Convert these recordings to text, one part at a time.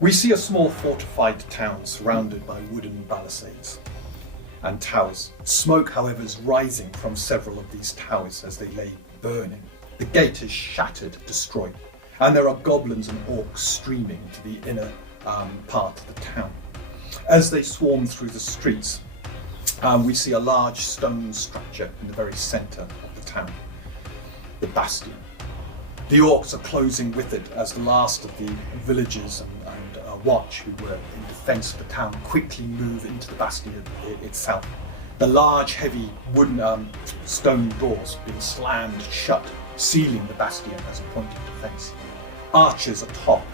We see a small fortified town surrounded by wooden palisades and towers. Smoke, however, is rising from several of these towers as they lay burning. The gate is shattered, destroyed, and there are goblins and orcs streaming to the inner part of the town. As they swarm through the streets, we see a large stone structure in the very centre of the town, the Bastion. The orcs are closing with it as the last of the villagers and watch who were in defence of the town quickly move into the Bastion itself. The large, heavy wooden stone doors being slammed shut, sealing the Bastion as a point of defence. Archers atop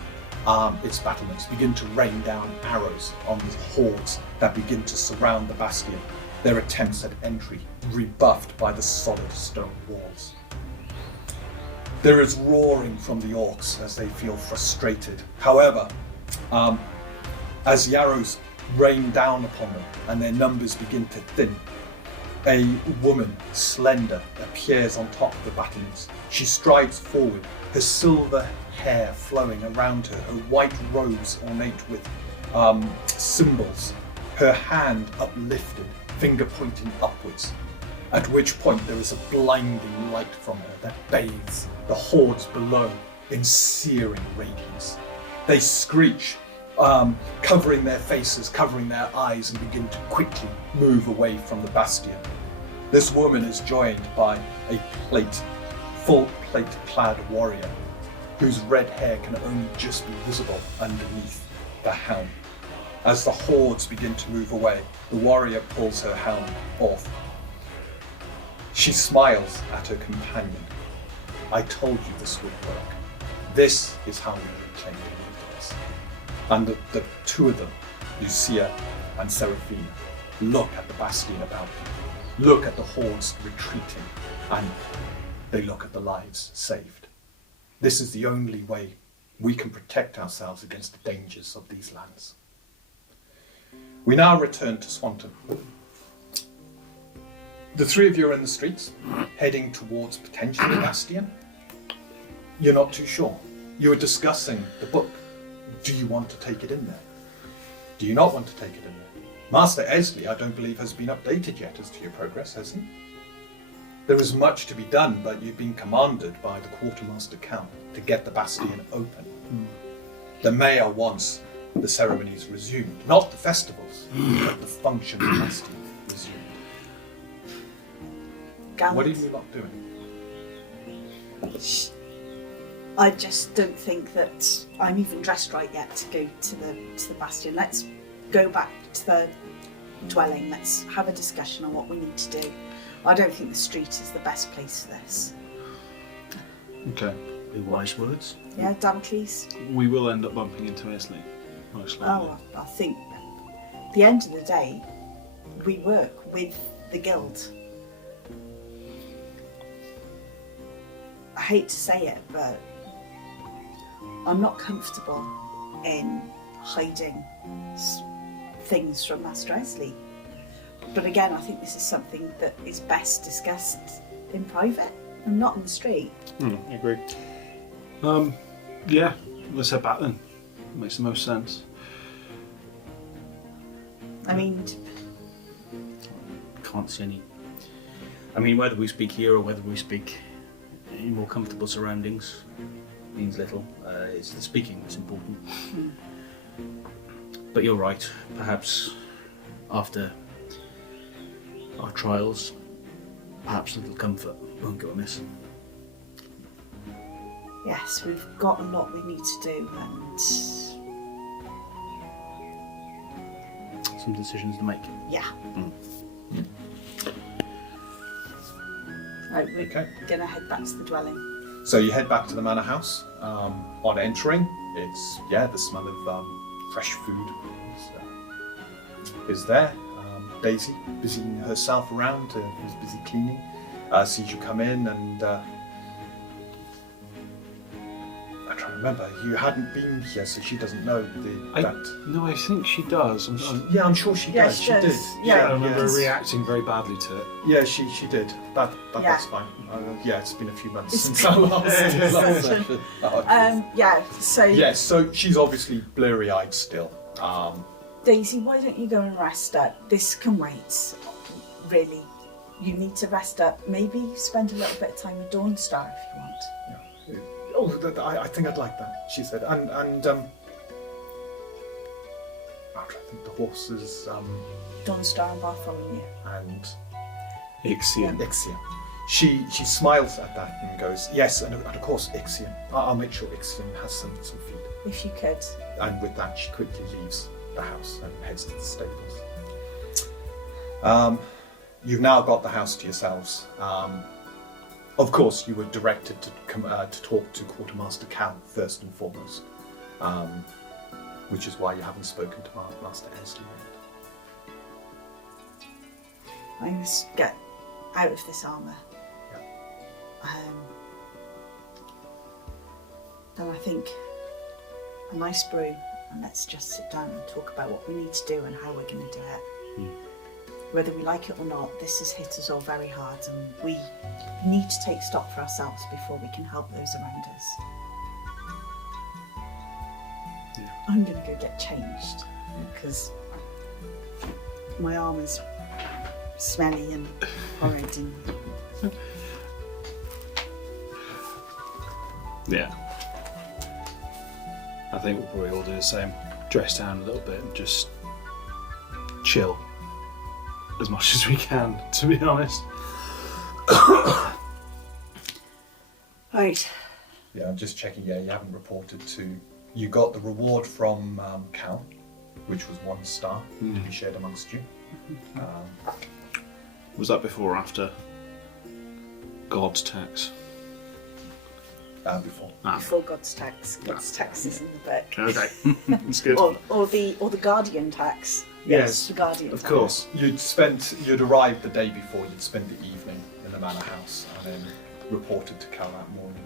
its battlements begin to rain down arrows on the hordes that begin to surround the Bastion, their attempts at entry rebuffed by the solid stone walls. There is roaring from the orcs as they feel frustrated. However, as the arrows rain down upon them and their numbers begin to thin, a woman, slender, appears on top of the battlements. She strides forward, her silver hair flowing around her, her white robes ornate with symbols, her hand uplifted, finger pointing upwards, at which point there is a blinding light from her that bathes the hordes below in searing radiance. They screech, covering their faces, covering their eyes, and begin to quickly move away from the Bastion. This woman is joined by a full plate-clad warrior, whose red hair can only just be visible underneath the helm. As the hordes begin to move away, the warrior pulls her helm off. She smiles at her companion. I told you this would work. This is how we reclaim the leaders. And the two of them, Lucia and Seraphina, look at the Bastion about them, look at the hordes retreating, and they look at the lives saved. This is the only way we can protect ourselves against the dangers of these lands. We now return to Swanton. The three of you are in the streets, heading towards potentially Bastion. You're not too sure. You are discussing the book. Do you want to take it in there? Do you not want to take it in there? Master Esly, I don't believe, has been updated yet as to your progress, has he? There is much to be done, but you've been commanded by the Quartermaster Kal to get the Bastion open. The mayor wants the ceremonies resumed, not the festivals, but the function of the Bastion resumed. Gallant. What are you not doing? I just don't think that I'm even dressed right yet to go to the Bastion. Let's go back to the dwelling. Let's have a discussion on what we need to do. I don't think the street is the best place for this. Okay. Be wise words. Yeah, Damocles? We will end up bumping into Esly, most likely. Oh, I think at the end of the day, we work with the guild. I hate to say it, but I'm not comfortable in hiding things from Master Esly. But again, I think this is something that is best discussed in private and not in the street. I agree. Yeah, let's head back then. Makes the most sense. I mean, Can't see any. I mean, whether we speak here or whether we speak in more comfortable surroundings means little. It's the speaking that's important. But you're right. Perhaps after our trials, perhaps a little comfort won't go amiss. yes, we've got a lot we need to do, and Some decisions to make. yeah. Right, we're Okay. gonna head back to the dwelling. So you head back to the manor house. On entering, it's the smell of fresh food is there. Daisy, busying herself around, who's busy cleaning, sees you come in, and I'm trying to Remember, you hadn't been here, so she doesn't know that. No, I think she does. Yeah, I'm sure she Yeah, does. she She does. did. Yeah. I remember her Yes. reacting very badly to it. Yeah, she did. That's fine. Yeah, it's been a few months since I last Session. session. So Yes, so she's obviously blurry-eyed still. Daisy, why don't you go and rest up? This can wait. Really, you need to rest up. Maybe spend a little bit of time with Dawnstar if you want. Yeah. I think I'd like that, she said. And I'm trying to think the horses, Dawnstar and Bartholomew. and Ixion. Ixion. She smiles at that and goes, yes, and of course Ixion. I'll make sure Ixion has some feed. If you could. And with that, she quickly leaves the house and heads to the stables. You've now got the house to yourselves. Of course, you were directed to talk to Quartermaster Kal first and foremost, which is why you haven't spoken to Master Esly yet. I must get out of this armour. Yeah. Then I think a nice brew, and let's just sit down and talk about what we need to do and how we're going to do it. Whether we like it or not, this has hit us all very hard, and we need to take stock for ourselves before we can help those around us. Yeah. I'm going to go get changed because my arm is smelly and horrid. And Yeah. I think we'll probably all do the same. Dress down a little bit and just chill as much as we can, to be honest. right, Yeah, I'm just checking. Yeah, you haven't reported to. You got the reward from Kal, which was 1 star to be shared amongst you. Was that before or after God's tax? Before. before God's tax. God's tax is in the book. Okay, that's good. Or the Guardian tax. Yes, the Guardian of tax. course. You'd arrived the day before. You'd spent the evening in the manor house, and then reported to Kal that morning.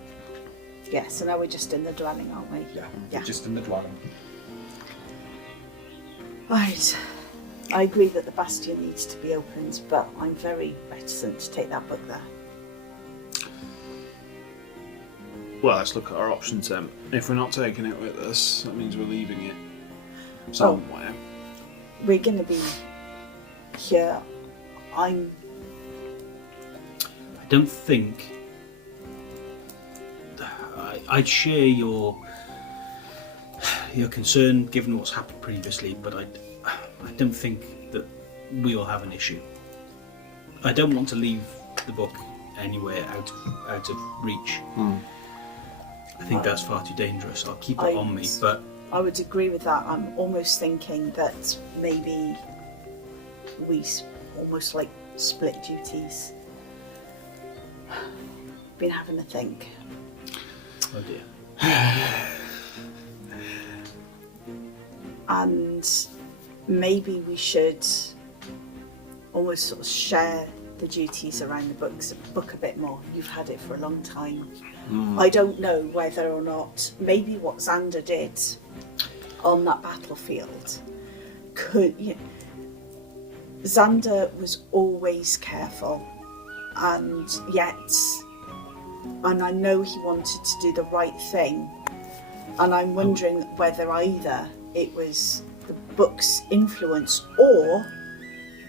Yeah, so now we're just in the dwelling, aren't we? Yeah. Just in the dwelling. Right. I agree that the Bastion needs to be opened, but I'm very reticent to take that book there. Well, let's look at our options then. If we're not taking it with us, that means we're leaving it somewhere. We're going to be here. I don't think I'd share your concern given what's happened previously, but I don't think that we will have an issue. I don't want to leave the book anywhere out of reach. I think that's far too dangerous. I'll keep it on me, but I would agree with that. I'm almost thinking that maybe we almost like split duties. Been having a think. oh dear. And maybe we should almost sort of share the duties around the book a bit more. You've had it for a long time. I don't know whether or not maybe what Xander did on that battlefield Xander was always careful, and I know he wanted to do the right thing, and I'm wondering whether either it was the book's influence or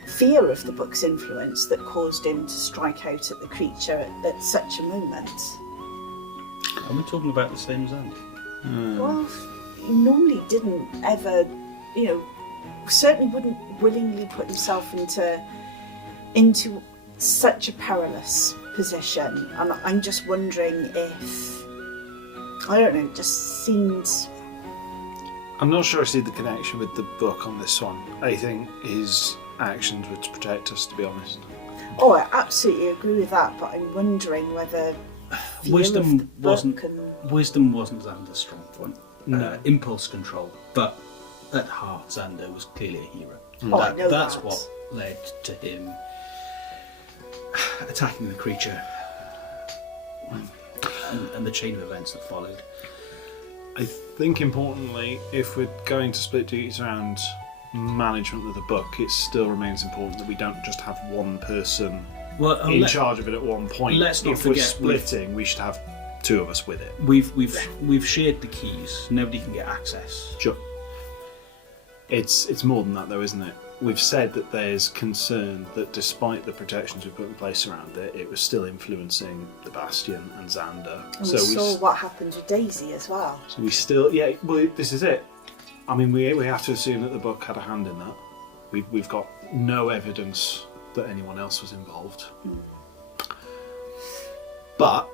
fear of the book's influence that caused him to strike out at the creature at such a moment. Are we talking about the same as Andy? Well, he normally didn't ever, certainly wouldn't willingly put himself into such a perilous position. And I'm just wondering if, I don't know, it just seems... I'm not sure I see the connection with the book on this one. I think his actions were to protect us, to be honest. Oh, I absolutely agree with that, but I'm wondering whether Wisdom wasn't Xander's Xander's strong point. Impulse control, but at heart, Xander was clearly a hero. I know That's that. what led to him attacking the creature and the chain of events that followed. I think importantly, if we're going to split duties around management of the book, it still remains important that we don't just have one person in charge of it at one point. Let's not if we're forget splitting, we should have two of us with it. We've shared the keys. Nobody can get access. Sure. It's more than that, though, isn't it? We've said that there's concern that despite the protections we put in place around it, it was still influencing the Bastion and Xander. And we saw what happened with Daisy as well. So we still, well, this is it. I mean, we have to assume that the book had a hand in that. We've got no evidence that anyone else was involved. But,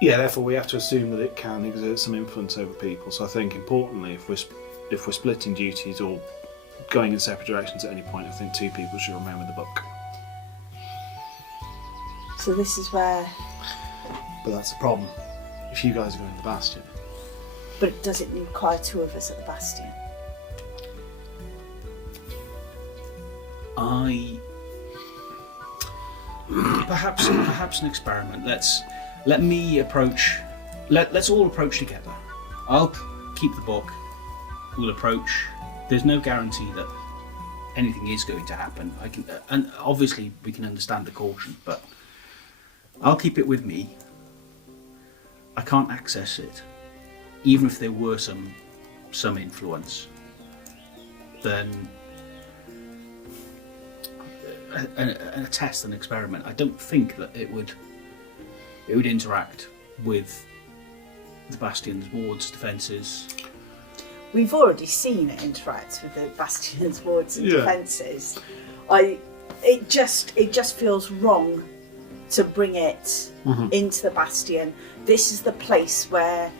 therefore we have to assume that it can exert some influence over people. So I think, importantly, if we're splitting duties or going in separate directions at any point, I think two people should remain with the book. So this is where... But that's the problem. If you guys are going to the Bastion... But does it require two of us at the Bastion? Perhaps an experiment. Let's all approach together. I'll keep the book. We'll approach. There's no guarantee that anything is going to happen. And obviously we can understand the caution, but I'll keep it with me. I can't access it, even if there were some influence. Then a test, an experiment. I don't think that it would interact with the Bastion's wards, defences. We've already seen it interact with the Bastion's wards and defences. It just feels wrong to bring it into the Bastion. This is the place where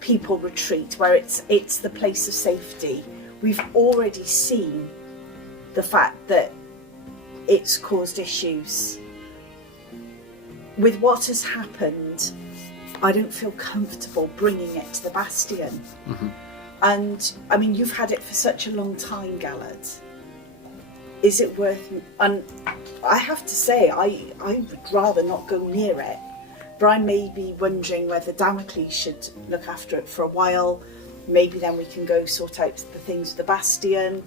people retreat, where it's the place of safety. We've already seen the fact that it's caused issues. With what has happened, I don't feel comfortable bringing it to the Bastion. And I mean, you've had it for such a long time, Gallard. Is it worth? And I have to say, I would rather not go near it. But I may be wondering whether Damocles should look after it for a while. Maybe then we can go sort out the things with the Bastion.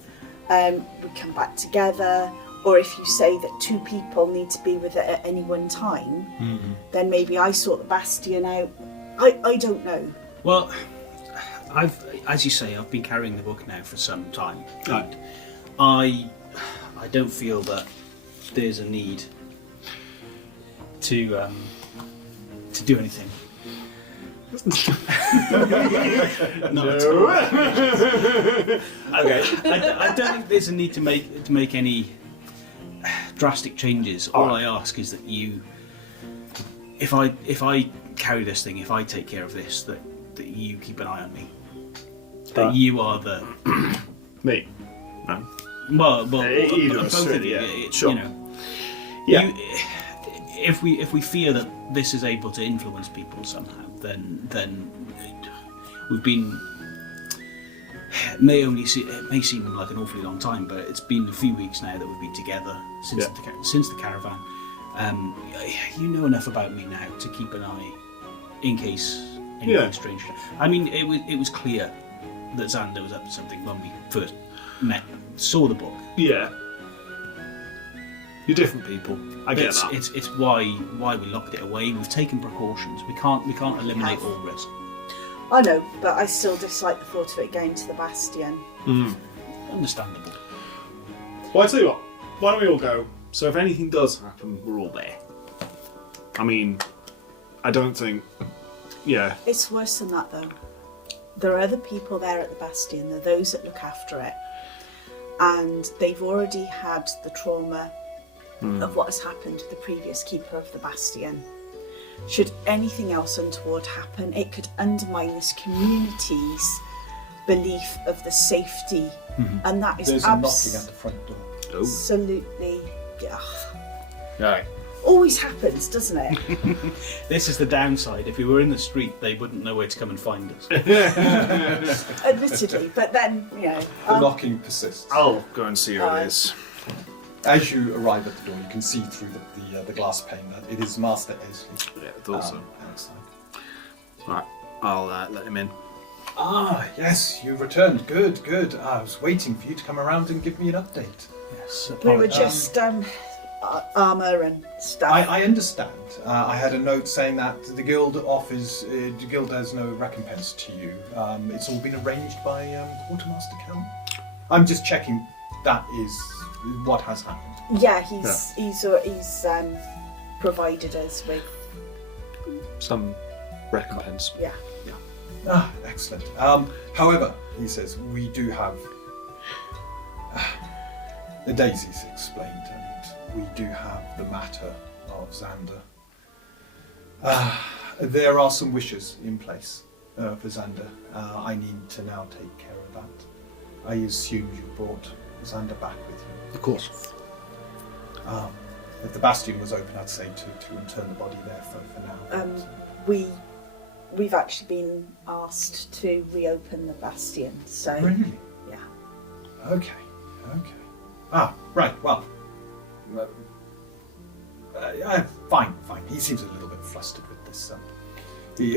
We come back together. Or if you say that two people need to be with it at any one time, then maybe I sort the Bastion out. I don't know. Well, as you say, I've been carrying the book now for some time. And I don't feel that there's a need to do anything. No. Okay. I don't think there's a need to make any drastic changes. All I ask is that you, if I carry this thing, if I take care of this, that you keep an eye on me. That you are the me. No. Well, either of us, both of really, you. Sure. You know, Yeah. If we fear that this is able to influence people somehow, then we've been. It may seem like an awfully long time, but it's been a few weeks now that we've been together since the caravan. You know enough about me now to keep an eye in case anything strange. I mean, it was clear that Xander was up to something when we first met, saw the book. Yeah. You're different people. I get that. It's why we locked it away. We've taken precautions. We can't eliminate all risk. I know, but I still dislike the thought of it going to the Bastion. Understandable. Well, I tell you what. Why don't we all go? So if anything does happen, we're all there. I mean, I don't think. Yeah. It's worse than that, though. There are other people there at the Bastion. There are those that look after it, and they've already had the trauma of what has happened to the previous keeper of the Bastion. Should anything else untoward happen, it could undermine this community's belief of the safety, and that is There's a knocking at the front door. Absolutely, Right. always happens, doesn't it? This is the downside. If we were in the street, they wouldn't know where to come and find us. Admittedly, but then The knocking persists. I'll go and see who it is. As you arrive at the door, you can see through the glass pane that it is Master Esly. Yeah, I thought so. Outside. Right, I'll let him in. Ah, yes, you returned. Good, good. I was waiting for you to come around and give me an update. Yes. We were just armour and stuff. I understand. I had a note saying that the guild offers, the guild has no recompense to you. It's all been arranged by Quartermaster Kal. I'm just checking that is what has happened. Yeah, he's provided us with Some recompense. yeah. Ah, excellent. However, he says, we do have the daisies explained, and we do have the matter of Xander. There are some wishes in place for Xander. I need to now take care of that. I assume you brought Xander back with you. Of course. If the Bastion was open, I'd say to intern the body there for now. We've actually been asked to reopen the Bastion, so Really? yeah. Okay. Ah, right, well. Fine. He seems a little bit flustered with this.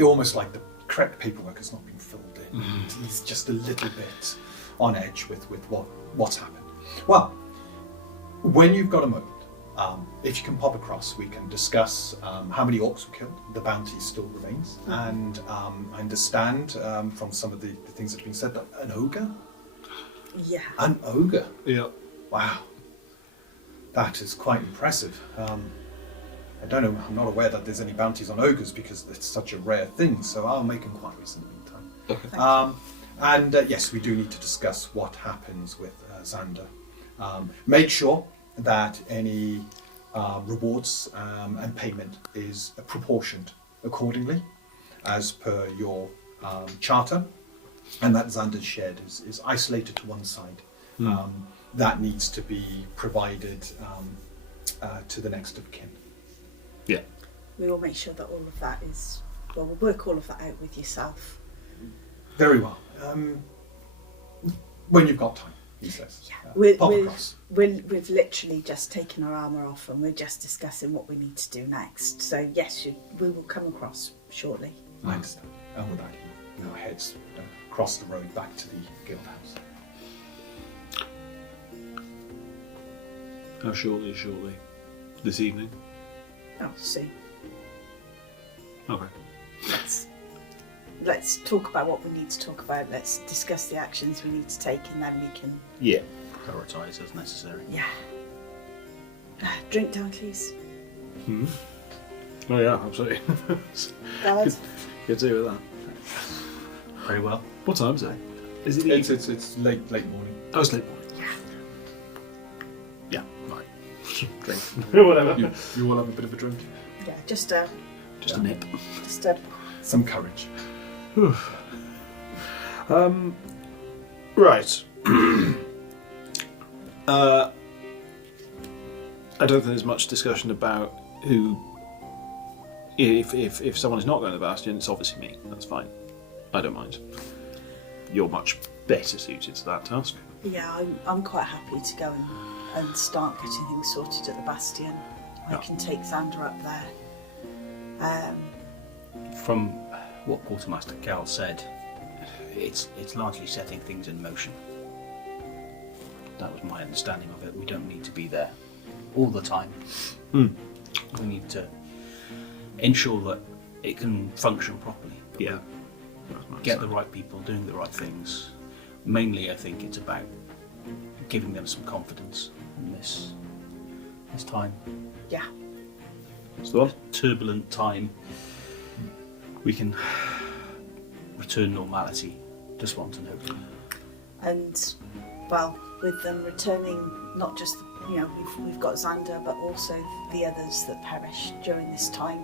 Almost like the correct paperwork has not been filled in. Mm-hmm. He's just a little bit on edge with what's happened. Well, when you've got a moment, if you can pop across, we can discuss how many orcs were killed. The bounty still remains. And I understand from some of the things that have been said that an ogre? Yeah. An ogre? Yeah. Wow. That is quite impressive. I don't know, I'm not aware that there's any bounties on ogres because it's such a rare thing, so I'll make inquiries in the meantime. Okay. Yes, we do need to discuss what happens with Xander. Make sure that any rewards and payment is proportioned accordingly as per your charter, and that Xander's shed is isolated to one side. That needs to be provided to the next of kin. Yeah. We will make sure that all of that is we'll work all of that out with yourself. Very well. When you've got time, he says. Yeah. Pop across. We've literally just taken our armour off and we're just discussing what we need to do next. So yes, we will come across shortly. I understand. And with that, he now heads across the road back to the guild house. How shortly? This evening? Oh, see. Okay. Let's talk about what we need to talk about. Let's discuss the actions we need to take and then we can... Yeah. Prioritise as necessary. Yeah. Drink down, please. Oh yeah, absolutely. Ballad. Good to do with that. Very well. What time is it? Is it It's late morning. Oh, it's late morning. Yeah. Yeah, right. Drink. Whatever. You all have a bit of a drink. Yeah, just a nip. Some courage. Right. I don't think there's much discussion about who. If someone is not going to the Bastion, it's obviously me. That's fine. I don't mind. You're much better suited to that task. Yeah, I'm quite happy to go and start getting things sorted at the Bastion. I can take Xander up there. From what Quartermaster Kal said, it's largely setting things in motion. That was my understanding of it. We don't need to be there all the time. We need to ensure that it can function properly. Yeah. Get the right people doing the right things. Mainly, I think it's about giving them some confidence in this time. Yeah. So Turbulent time. We can return normality to Swanton, hopefully. And, well, with them returning, not just, we've got Xander, but also the others that perished during this time.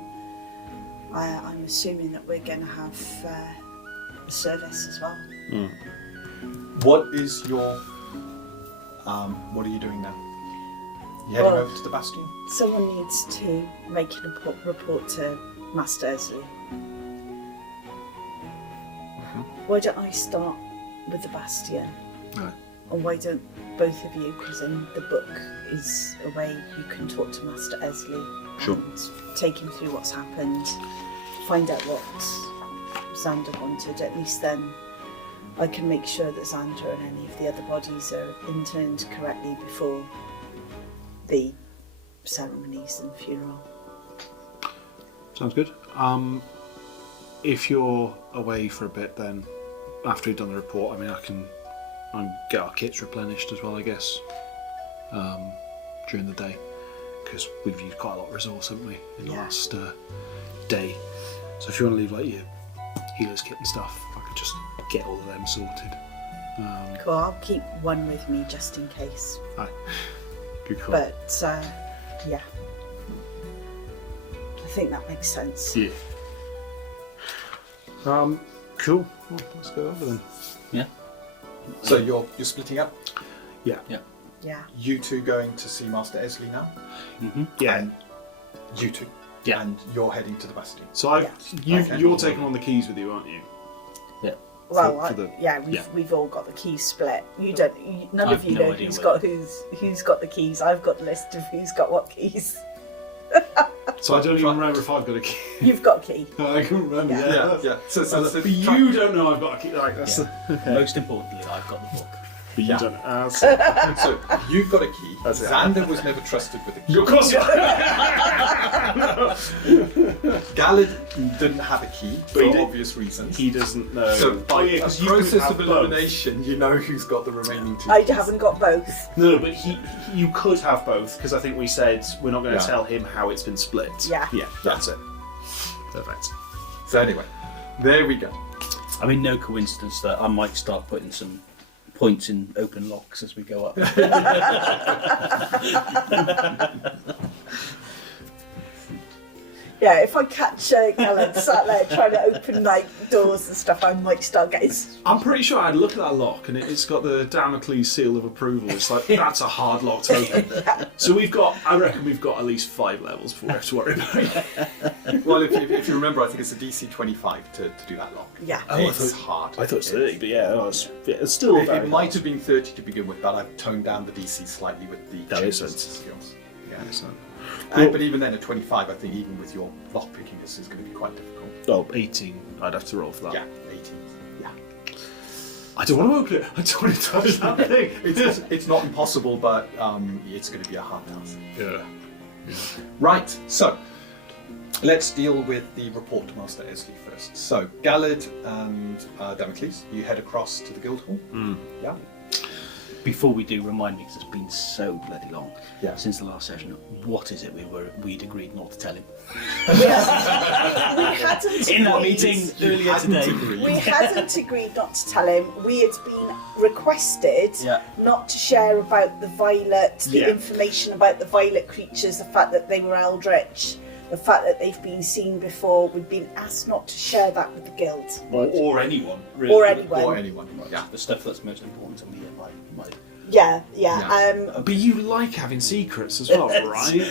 I'm assuming that we're going to have a service as well. What is your... what are you doing now? You heading over to the Bastion? Someone needs to make a report to Master Esly. Why don't I start with the Bastion? Right. And why don't both of you, because in the book is a way you can talk to Master Esly Sure. and take him through what's happened, find out what Xander wanted. At least then I can make sure that Xander and any of the other bodies are interned correctly before the ceremonies and funeral. Sounds good. If you're away for a bit, then after you've done the report, I mean, I can get our kits replenished as well, I guess, during the day, because we've used quite a lot of resource, haven't we, in the last day. So if you want to leave like your healer's kit and stuff, I could just get all of them sorted. Cool, I'll keep one with me just in case. Aye. Good call. But, yeah. I think that makes sense. Yeah. Cool. Well, let's go over then. Yeah. So you're splitting up. Yeah. Yeah. Yeah. You two going to see Master Esly now. Mm-hmm. Yeah. And you two. Yeah. And you're heading to the Bastion. So Okay. you're taking on the keys with you, aren't you? Yeah. Well, for we've all got the keys split. None of I've you no know idea who's where- got who's got the keys. I've got the list of who's got what keys. So I don't even remember if I've got a key. You've got a key. I can't remember. Yeah. Yeah. So But you don't know I've got a key. Like, that's Most importantly, I've got the book. But you Yeah. don't. So you've got a key. That's it. Xander was never trusted with a key. Of course. Gallad didn't have a key But he for did- obvious reasons. He doesn't know. So by a 'cause you could process have of both. elimination, you know who's got the remaining two. I keys. haven't got both. No, but you could have both because I think we said we're not going to Yeah. tell him how it's been split. Yeah. Yeah, that's it. Perfect. So anyway, there we go. I mean, no coincidence that I might start putting some points in open locks as we go up. Yeah, if I catch Gallad sat there trying to open like doors and stuff, I might start getting. I'm pretty sure I had a look at that lock and it's got the Damocles seal of approval. It's like, that's a hard lock to open. So I reckon we've got at least 5 levels before we have to worry about it. Well, if you remember, I think it's a DC 25 to do that lock. Yeah. It's hard. I thought it was 30, but yeah, it's still It very might have been 30 to begin with, but I've toned down the DC slightly with the That makes changes sense. to skills. Yeah. Excellent. But even then, at 25, I think even with your lock picking, this is going to be quite difficult. Oh, 18. I'd have to roll for that. Yeah, 18. Yeah. I don't want to open it. I don't want to touch that thing. It's not impossible, but it's going to be a hard task. Yeah. Right, so let's deal with the report to Master Esly first. So, Gallad and Damocles, you head across to the Guildhall. Yeah. Before we do, remind me, because it's been so bloody long Yeah. since the last session. What is it we'd agreed not to tell him We hadn't in that agreed- meeting earlier hadn't today? agreed. We hadn't agreed not to tell him. We had been requested Yeah. not to share about the violet, the Yeah. information about the violet creatures, the fact that they were eldritch, the fact that they've been seen before. We've been asked not to share that with the guild. Or anyone, really. Or anyone. Or anyone. Yeah. The stuff that's most important to me in my Yeah. Yeah. But you like having secrets as well, right?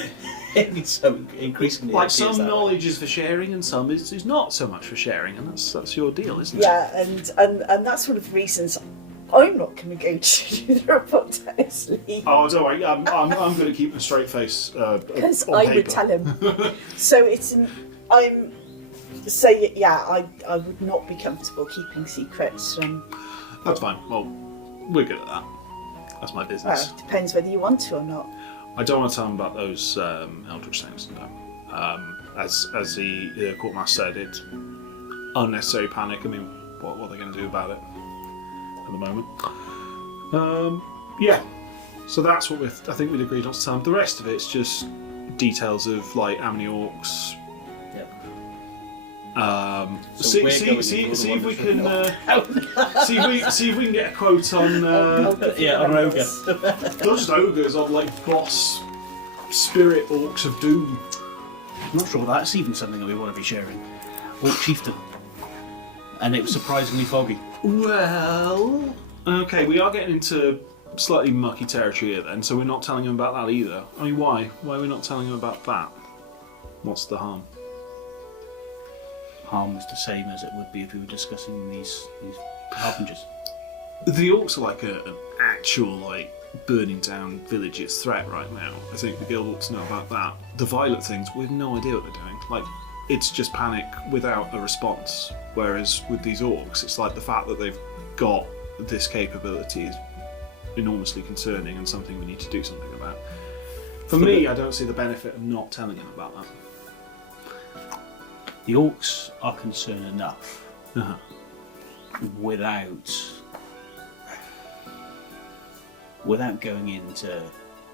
it's so increasingly Like appears some that way. knowledge is for sharing and some is not so much for sharing, and that's your deal, isn't Yeah, and that's one of the reasons I'm not going to go to do the report to Esly. it? Oh, don't worry. I'm going to keep a straight face Because on I paper. would tell him. So I would not be comfortable keeping secrets from. That's fine. Well, we're good at that. That's my business. Well, it depends whether you want to or not. I don't want to tell them about those eldritch things. No. As the Quartermaster said, it's unnecessary panic. I mean, what are they going to do about it at the moment? Yeah. So that's what I think we'd agreed not to tell them. The rest of it's just details of like how many orcs. So See we're going if into we the can see if we can get a quote on Yeah, on ogre. not just ogres, on like boss spirit orcs of doom. I'm not sure that's even something that we want to be sharing. Orc chieftain. And it was surprisingly foggy. Well, okay, we are getting into slightly mucky territory here then, so we're not telling him about that either. I mean, why? Why are we not telling him about that? What's the harm? Harm was the same as it would be if we were discussing these harbingers. The orcs are like an actual like burning down village's threat right now. I think the guild ought to know about that. The violet things, we have no idea what they're doing. Like, it's just panic without a response. Whereas with these orcs, it's like the fact that they've got this capability is enormously concerning and something we need to do something about. For me, I don't see the benefit of not telling him about that. The orcs are concerned enough without going into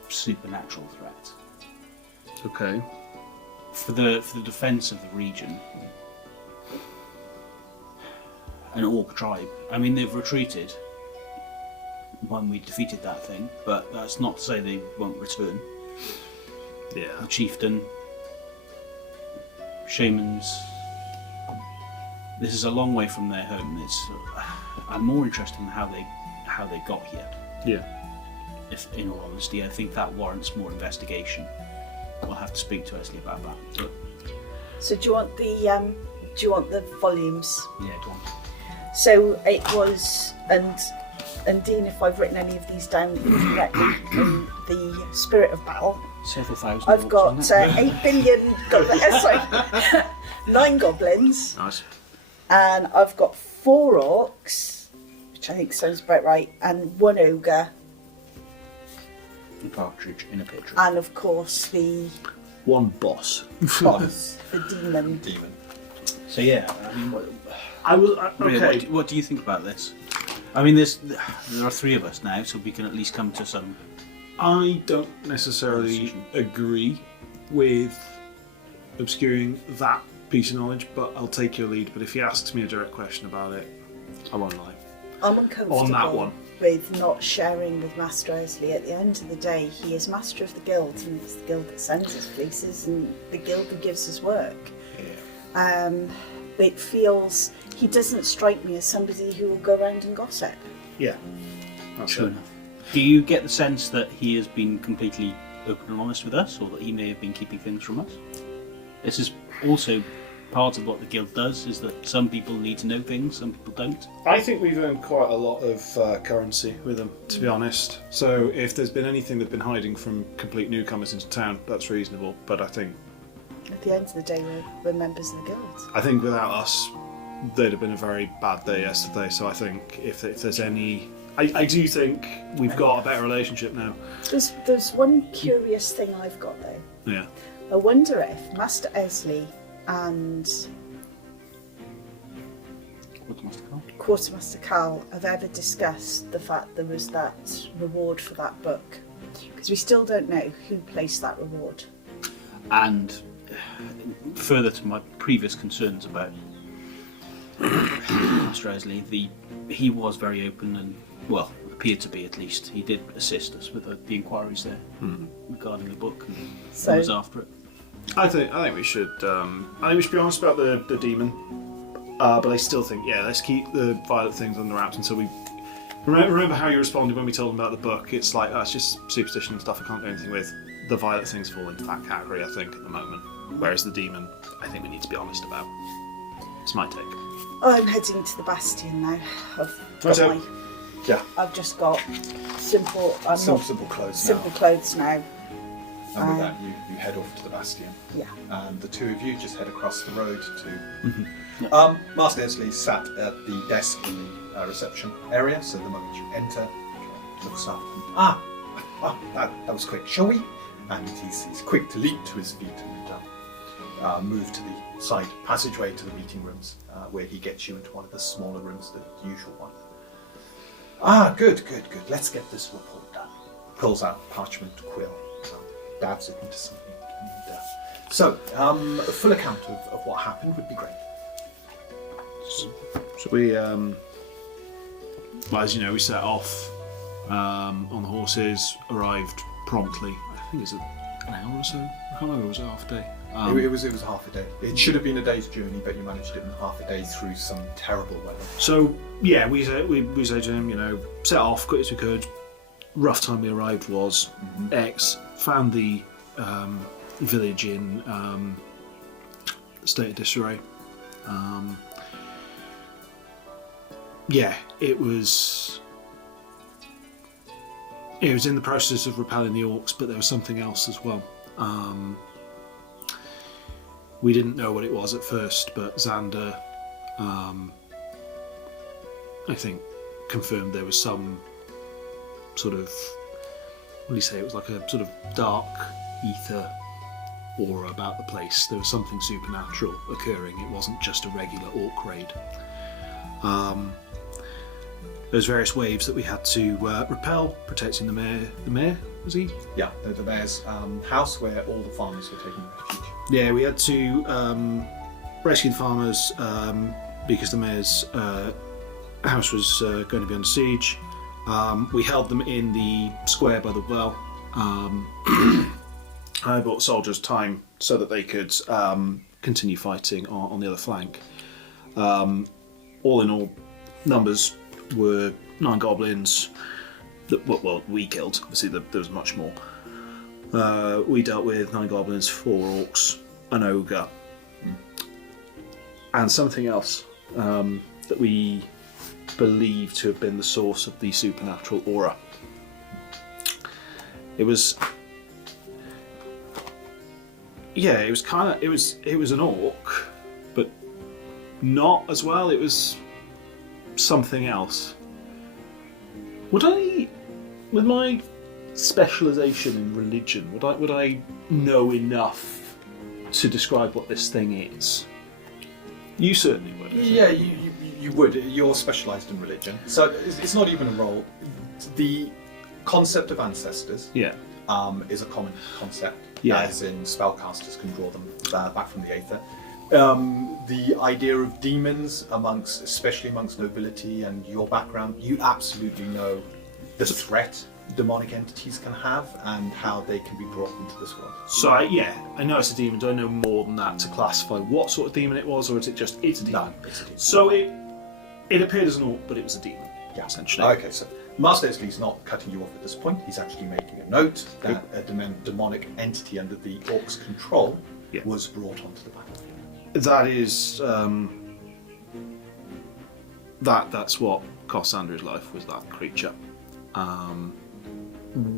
supernatural threat. Okay. For the defence of the region, an orc tribe. I mean, they've retreated when we defeated that thing, but that's not to say they won't return. Yeah. The chieftain, shamans. This is a long way from their home. I'm more interested in how they got here. Yeah. If, in all honesty, I think that warrants more investigation. We'll have to speak to Esly about that. But, So do you want the volumes? yeah, go on. So it was, and Dean, if I've written any of these down correctly, in the Spirit of Battle, Several thousand. I've orcs got on it. 8 billion goblins, sorry, 9 goblins, Nice. and I've got 4 orcs, which I think sounds about right, and 1 ogre, A partridge in a pear tree. and of course the One boss. boss, the demon. Demon. So yeah, I mean, Okay. Ray, what do you think about this? I mean, there are 3 of us now, so we can at least come to some. I don't necessarily Decision. agree with obscuring that piece of knowledge, but I'll take your lead. But if he asks me a direct question about it, I won't lie. I'm uncomfortable On that one. with not sharing with Master Esly. At the end of the day, he is master of the guild, and it's the guild that sends us places, and the guild that gives us work. Yeah. It feels, he doesn't strike me as somebody who will go around and gossip. Yeah. That's Sure it. enough. Do you get the sense that he has been completely open and honest with us, or that he may have been keeping things from us? This is also part of what the guild does, is that some people need to know things, some people don't. I think we've earned quite a lot of currency with him, to be honest. So if there's been anything they've been hiding from complete newcomers into town, that's reasonable. But I think At the end of the day, we're members of the guild. without us, there'd have been a very bad day yesterday. So I think if there's any, I do think we've got a better relationship now. There's one curious thing I've got though. Yeah. I wonder if Master Esly and Quartermaster Kal have ever discussed the fact there was that reward for that book. Because we still don't know who placed that reward. And further to my previous concerns about Master Esly, he was very open and, well, appeared to be at least. He did assist us with the inquiries there regarding the book and So- who was after it. I think we should. I think we should be honest about the demon. But I still think, let's keep the violet things under wraps until we. Remember how you responded when we told them about the book? It's like, it's just superstition and stuff I can't do anything with. The violet things fall into that category, I think, at the moment. Whereas the demon, I think we need to be honest about. It's my take. I'm heading to the Bastion now. So- Yeah. I've just got simple Simple clothes simple clothes now. now. And with that, you head off to the Bastion. Yeah. And the 2 of you just head across the road to. Yeah. Master Esly sat at the desk in the reception area, so the moment you enter, he looks up and that was quick, shall we? And he's quick to leap to his feet and move to the side passageway to the meeting rooms, where he gets you into one of the smaller rooms, the usual one. Good. Let's get this report done. Pulls out parchment, quill, dabs it into something. And, so, a full account of what happened would be great. So we, well, as you know, we set off on the horses, arrived promptly. I think it was an hour or so. I can't remember, it was a half day. It was half a day. It should have been a day's journey, but you managed it in half a day through some terrible weather. So yeah, we said to him, set off quick as we could. Rough time we arrived was X. Found the village in state of disarray. It was in the process of repelling the orcs, but there was something else as well. We didn't know what it was at first, but Xander, I think, confirmed there was some sort of, what do you say, it was like a sort of dark ether aura about the place. There was something supernatural occurring. It wasn't just a regular orc raid. There's various waves that we had to repel, protecting the mayor. The mayor, was he? Yeah, the mayor's house where all the farmers were taking refuge. Yeah, we had to rescue the farmers because the mayor's house was going to be under siege. We held them in the square by the well. I bought soldiers time so that they could continue fighting on the other flank. All in all, numbers were 9 goblins that we killed. Obviously, there was much more. We dealt with 9 goblins, 4 orcs, an ogre, and something else that we believe to have been the source of the supernatural aura. It was, yeah, it was kind of, it was an orc, but not as well. It was something else. Would I, with my specialisation in religion, would I know enough to describe what this thing is? You certainly would. Yeah, you would. You're specialised in religion, so it's not even a role. The concept of ancestors, Yeah. is a common concept. Yeah. As in spellcasters can draw them back from the aether. The idea of demons especially amongst nobility and your background, you absolutely know the threat demonic entities can have and how they can be brought into this world. So I know it's a demon. Do I know more than that to classify what sort of demon it was, or is it just it's a demon? No, it's a demon. So it appeared as an orc, but it was a demon. Yeah. Essentially. Okay, so Master Esly's not cutting you off at this point. He's actually making a note that a demonic entity under the orc's control was brought onto the battlefield. That is that's what cost Xander his life, was that creature.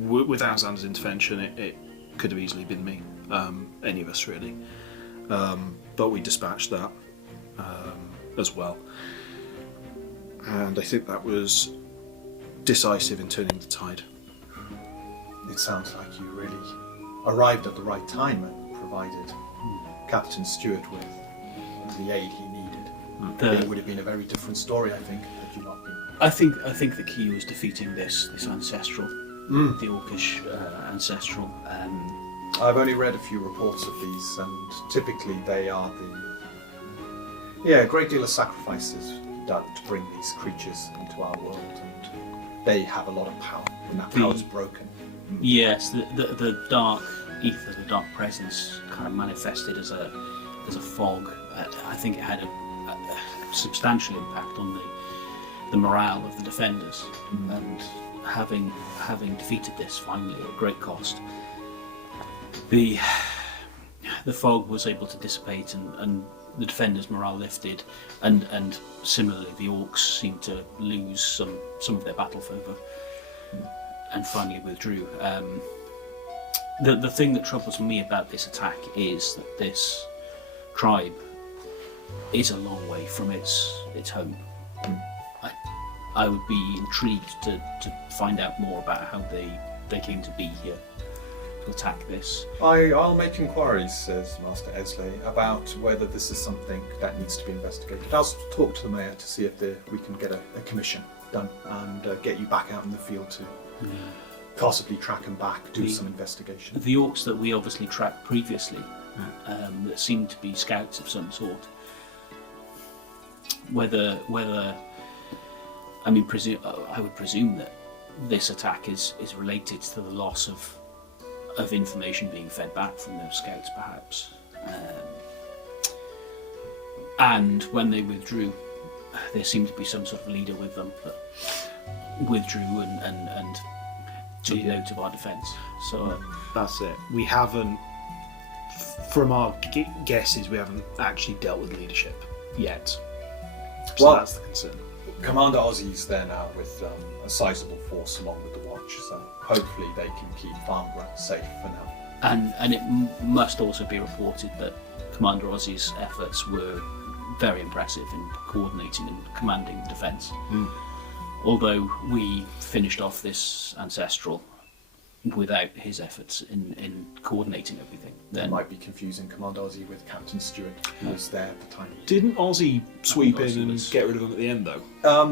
Without Xander's intervention, it could have easily been me, any of us really. But we dispatched that as well, and I think that was decisive in turning the tide. It sounds like you really arrived at the right time and provided Captain Stewart with the aid he needed. It would have been a very different story, I think, had you not been. I think the key was defeating this ancestral, the orcish ancestral. I've only read a few reports of these, and typically they are a great deal of sacrifices done to bring these creatures into our world, and they have a lot of power when that power is broken. Yes, the dark ether, the dark presence, kind of manifested as a fog. I think it had a substantial impact on the morale of the defenders, and having defeated this finally at great cost, the fog was able to dissipate, and the defenders' morale lifted, and similarly the orcs seemed to lose some of their battle fervour and finally withdrew. The thing that troubles me about this attack is that this tribe is a long way from its home. I would be intrigued to find out more about how they came to be here to attack this. I'll make inquiries, says Master Esly, about whether this is something that needs to be investigated. I'll talk to the mayor to see if we can get a commission done and get you back out in the field to possibly track them back, do some investigation. The orcs that we obviously tracked previously, that seemed to be scouts of some sort, whether I would presume that this attack is related to the loss of information being fed back from those scouts, perhaps. And when they withdrew, there seemed to be some sort of leader with them that withdrew and took note of our defence. So That's it. We haven't, from our guesses, we haven't actually dealt with leadership yet. So Well, that's the concern. Commander Ozzy's there now with a sizable force along with the Watch, so hopefully they can keep Farnborough safe for now. And it must also be reported that Commander Ozzy's efforts were very impressive in coordinating and commanding the defence. Although we finished off this ancestral without his efforts in coordinating everything. That Then might be confusing Commander Ozzy with Captain Stewart, who was there at the time. Didn't Ozzy sweep Ozzy in and was- get rid of them at the end, though?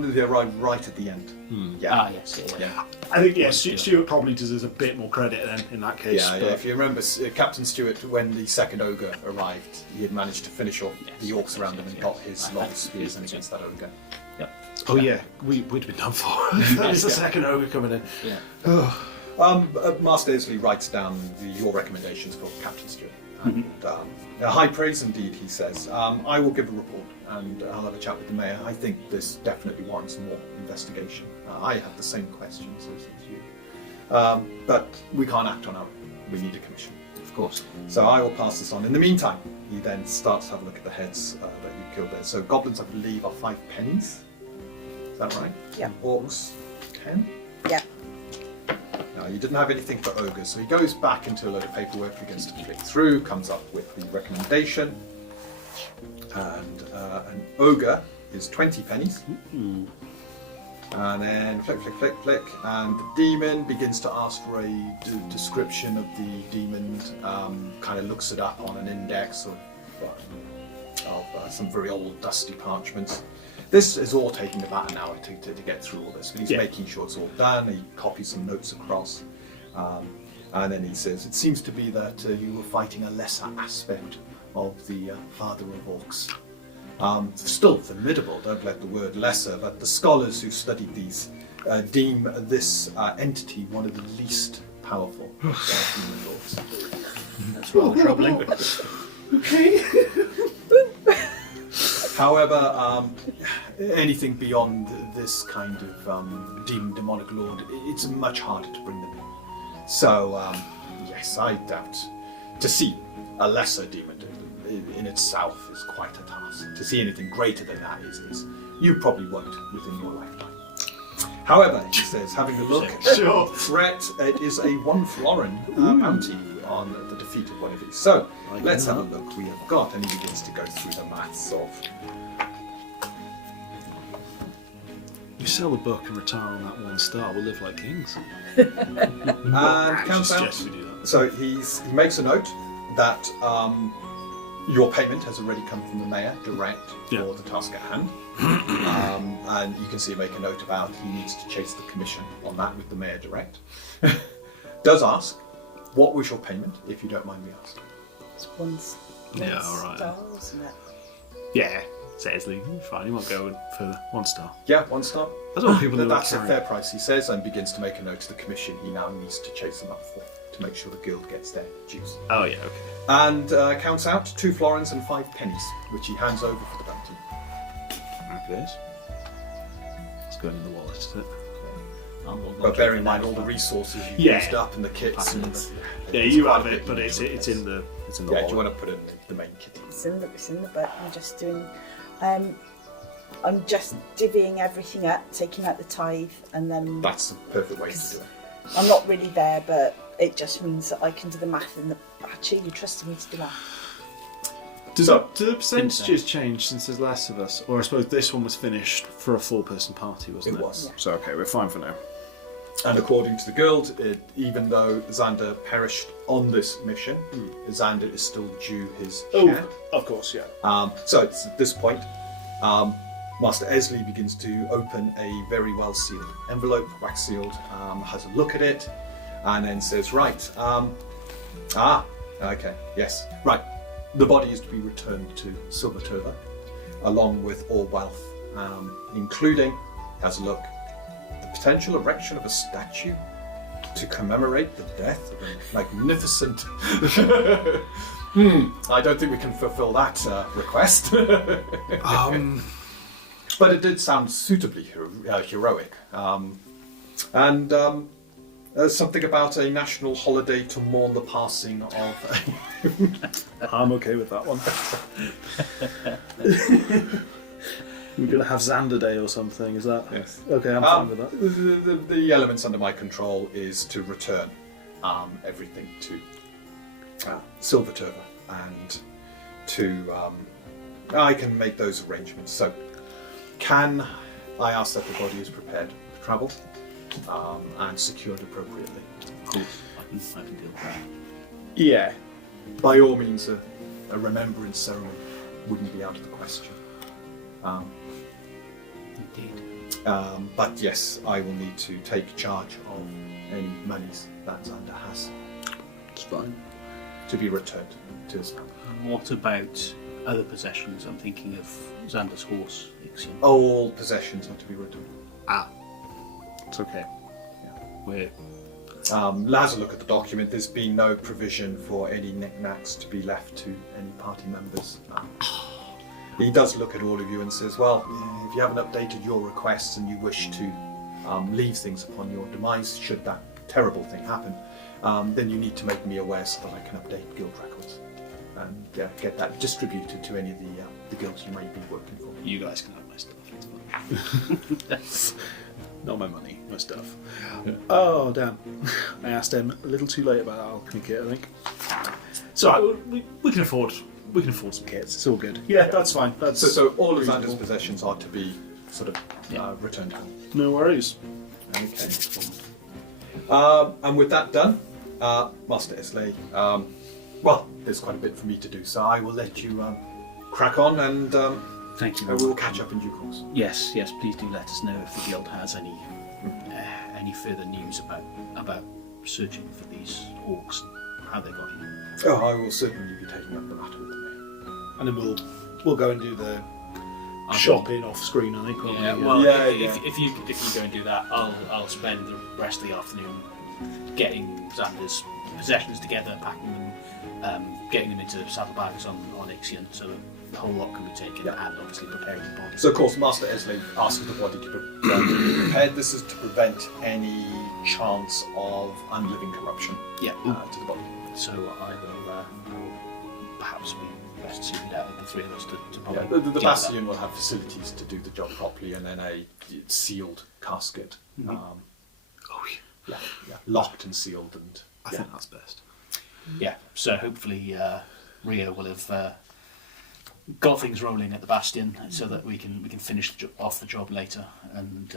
They arrived right at the end. Yeah. yes, yeah. Yeah. I think, yeah, Stuart probably deserves a bit more credit then, in that case. Yeah, but if you remember, Captain Stewart, when the second ogre arrived, he had managed to finish off the orcs around him and got his long spears in against that ogre. Oh, yeah, we'd been done for. There's the second ogre coming in. Yeah. Master Esly writes down your recommendations for Captain Stewart. And, high praise indeed, he says. I will give a report and I'll have a chat with the mayor. I think this definitely warrants more investigation. I have the same questions as you. But we can't act on our own. We need a commission. Of course. So I will pass this on. In the meantime, he then starts to have a look at the heads that you killed there. So goblins, I believe, are 5 pennies. Is that right? Yeah. Orcs, 10? Yeah. No, you didn't have anything for ogres, so he goes back into a load of paperwork, begins to flick through, comes up with the recommendation, and an ogre is 20 pennies. And then flick, flick, flick, flick, and the demon begins to ask for a description of the demon, kind of looks it up on an index of some very old dusty parchments. This is all taking about an hour to get through all this, but he's making sure it's all done. He copies some notes across, and then he says, it seems to be that you were fighting a lesser aspect of the father of orcs. Still formidable, don't let the word lesser, but the scholars who studied these deem this entity one of the least powerful of human lords. That's rather troubling. Okay. However, anything beyond this kind of demonic lord, it's much harder to bring them in. So, yes, I doubt. To see a lesser demon in itself is quite a task. To see anything greater than that is you probably won't within your lifetime. However, he says, having a look, Sure. threat, it is a 1 florin bounty on the defeat of one of these. So, let's have a look. We have got, and he begins to go through the maths of. We sell the book and retire on that 1 star. We'll live like kings. And counts out. Suggest we do that. So he makes a note that your payment has already come from the mayor direct for the task at hand. And you can see him make a note about he needs to chase the commission on that with the mayor direct. Does ask, what was your payment, if you don't mind me asking? It's one Yeah, all right. star, isn't it? Yeah, says Lee. Fine, he won't go further. 1 star. Yeah, 1 star. That's what people do. That's a fair price, he says, and begins to make a note to the commission he now needs to chase them up for, to make sure the guild gets their dues. Oh, yeah, okay. And counts out 2 florins and 5 pennies, which he hands over for the bounty. Happy days. It's going in the wallet, is it? But bear in mind all the resources you used up and the kits. And Yeah, you have it, but it's in the Yeah, wallet. do you want to put it in the main kitty? It's in the book. I'm just doing. I'm just divvying everything up, taking out the tithe, and then. That's the perfect way to do it. I'm not really there, but it just means that I can do the math in the. Actually, you trusted me to do math. Do So- the percentages change since there's less of us? Or I suppose this one was finished for a 4-person party, wasn't it? It was. Yeah. So, okay, we're fine for now. And according to the guild, even though Xander perished on this mission, Xander is still due his share. of course, yeah. So it's at this point, Master Esly begins to open a very well sealed envelope, wax sealed, has a look at it, and then says, right, okay, yes, right. The body is to be returned to Silver Turva, along with all wealth, including, has a look, the potential erection of a statue to commemorate the death of a magnificent. I don't think we can fulfill that request. But it did sound suitably heroic. And something about a national holiday to mourn the passing of. I'm okay with that one. We're going to have Xander Day or something, is that? Yes. Okay, I'm fine with that. The elements under my control is to return everything to silver turba, and I can make those arrangements. So, can I ask that the body is prepared for travel and secured appropriately? Of course, I can deal with that. Yeah. By all means, a remembrance ceremony wouldn't be out of the question. Indeed. But yes, I will need to take charge of any monies that Xander has It's fine. to be returned to his family. What about other possessions? I'm thinking of Xander's horse, Ixion. All possessions are to be returned. It's okay. We're as a look at the document, there's been no provision for any knickknacks to be left to any party members. He does look at all of you and says, well, if you haven't updated your requests and you wish to leave things upon your demise, should that terrible thing happen, then you need to make me aware so that I can update guild records and get that distributed to any of the guilds you might be working for. You guys can have my stuff. It's fine. Not my money, my stuff. Oh, damn. I asked him a little too late about that alchemy kit, I think. So we can afford some kits. It's all good. Yeah, that's fine. That's So all of reasonable. Xander's possessions are to be sort of returned home. No worries. Okay. And with that done, Master Esly, well, there's quite a bit for me to do, so I will let you crack on, and Thank you. we will catch up in due course. Yes, please do let us know if the guild has any further news about searching for these orcs and how they got here. Oh, I will certainly be taking up the matter with them. And then we'll go and do the shopping off screen, I think. Probably. Yeah, well, Yeah. if you go and do that, I'll spend the rest of the afternoon getting Xander's possessions together, packing them, getting them into saddlebags on Ixion, so that the whole lot can be taken, and obviously preparing the body. So, of course, Master Esly asks the body to be prepared. This is to prevent any chance of unliving corruption Yeah. to the body. So I will perhaps be best suited out of the three of us to probably. Yeah, the deal with Bastion will have facilities to do the job properly, and then a sealed casket. Locked and sealed, and I think that's best. that. Yeah. So hopefully Rio will have got things rolling at the Bastion, so that we can finish off the job later and.